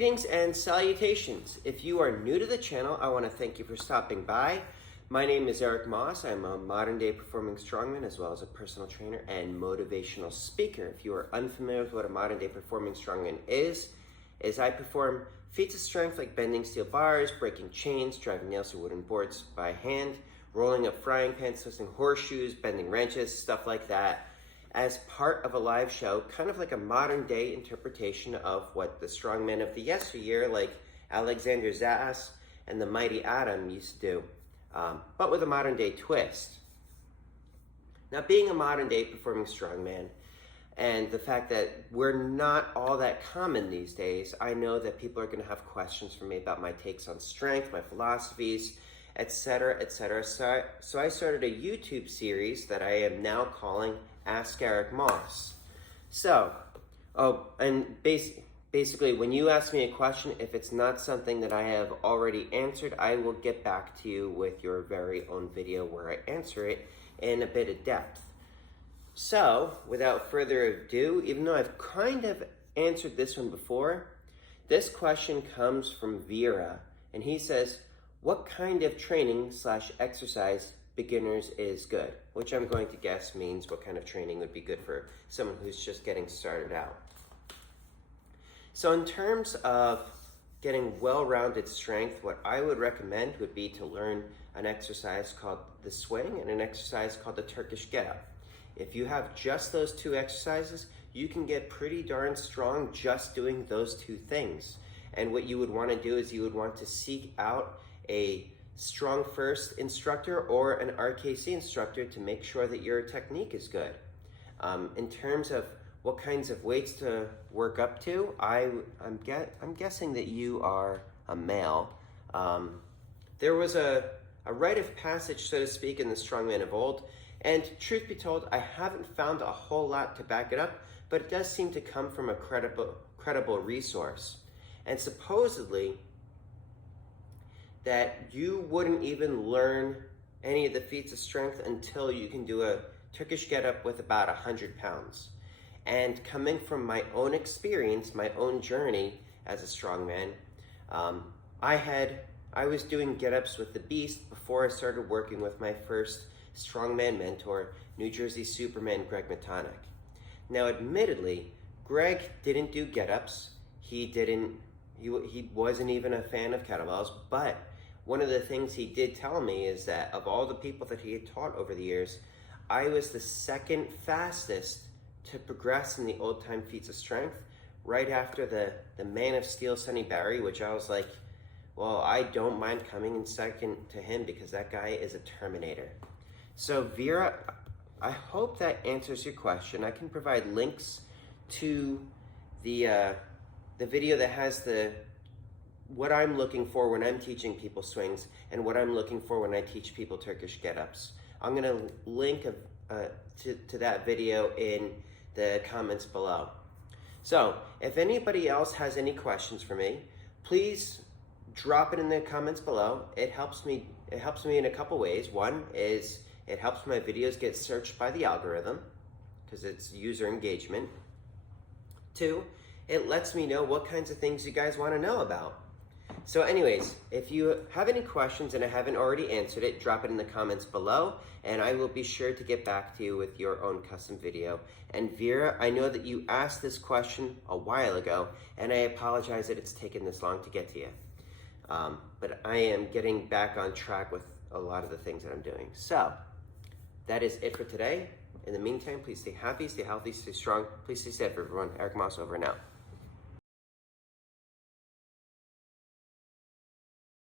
Greetings and salutations. If you are new to the channel, I want to thank you for stopping by. My name is Eric Moss. I'm a modern day performing strongman as well as a personal trainer and motivational speaker. If you are unfamiliar with what a modern day performing strongman is I perform feats of strength like bending steel bars, breaking chains, driving nails through wooden boards by hand, rolling up frying pans, twisting horseshoes, bending wrenches, stuff like that, as part of a live show, kind of like a modern day interpretation of what the strongmen of the yesteryear, like Alexander Zas and the Mighty Atom, used to do, but with a modern day twist. Now, being a modern day performing strongman, and the fact that we're not all that common these days, I know that people are going to have questions for me about my takes on strength, my philosophies, etc., etc. So I started a YouTube series that I am now calling Ask Eric Moss. So, basically, when you ask me a question, if it's not something that I have already answered, I will get back to you with your very own video where I answer it in a bit of depth. So, without further ado, even though I've kind of answered this one before, this question comes from Vera, and he says, what kind of training / exercise beginners is good? Which I'm going to guess means what kind of training would be good for someone who's just getting started out. So in terms of getting well-rounded strength, what I would recommend would be to learn an exercise called the swing and an exercise called the Turkish get-up. If you have just those two exercises, you can get pretty darn strong just doing those two things. And what you would want to do is you would want to seek out a strong first instructor or an RKC instructor to make sure that your technique is good. In terms of what kinds of weights to work up to, I'm guessing that you are a male. There was a rite of passage, so to speak, in the strongman of old, and truth be told, I haven't found a whole lot to back it up, but it does seem to come from a credible resource. And supposedly, that you wouldn't even learn any of the feats of strength until you can do a Turkish get-up with about 100 pounds. And coming from my own experience, my own journey as a strongman, I was doing get-ups with the Beast before I started working with my first strongman mentor, New Jersey Superman Greg Matanek. Now, admittedly, Greg didn't do get-ups. He wasn't even a fan of kettlebells, but one of the things he did tell me is that of all the people that he had taught over the years, I was the second fastest to progress in the old-time feats of strength, right after the Man of Steel, Sonny Barry, which I was like, well, I don't mind coming in second to him because that guy is a Terminator. So Vera, I hope that answers your question. I can provide links to the video that has what I'm looking for when I'm teaching people swings and what I'm looking for when I teach people Turkish get-ups. I'm going to link to that video in the comments below. So if anybody else has any questions for me, please drop it in the comments below. It helps me in a couple ways. One is it helps my videos get searched by the algorithm because it's user engagement. Two, it lets me know what kinds of things you guys want to know about. So anyways, if you have any questions and I haven't already answered it, drop it in the comments below and I will be sure to get back to you with your own custom video. And Vera, I know that you asked this question a while ago and I apologize that it's taken this long to get to you. But I am getting back on track with a lot of the things that I'm doing. So that is it for today. In the meantime, please stay happy, stay healthy, stay strong. Please stay safe, everyone. Eric Moss over and out.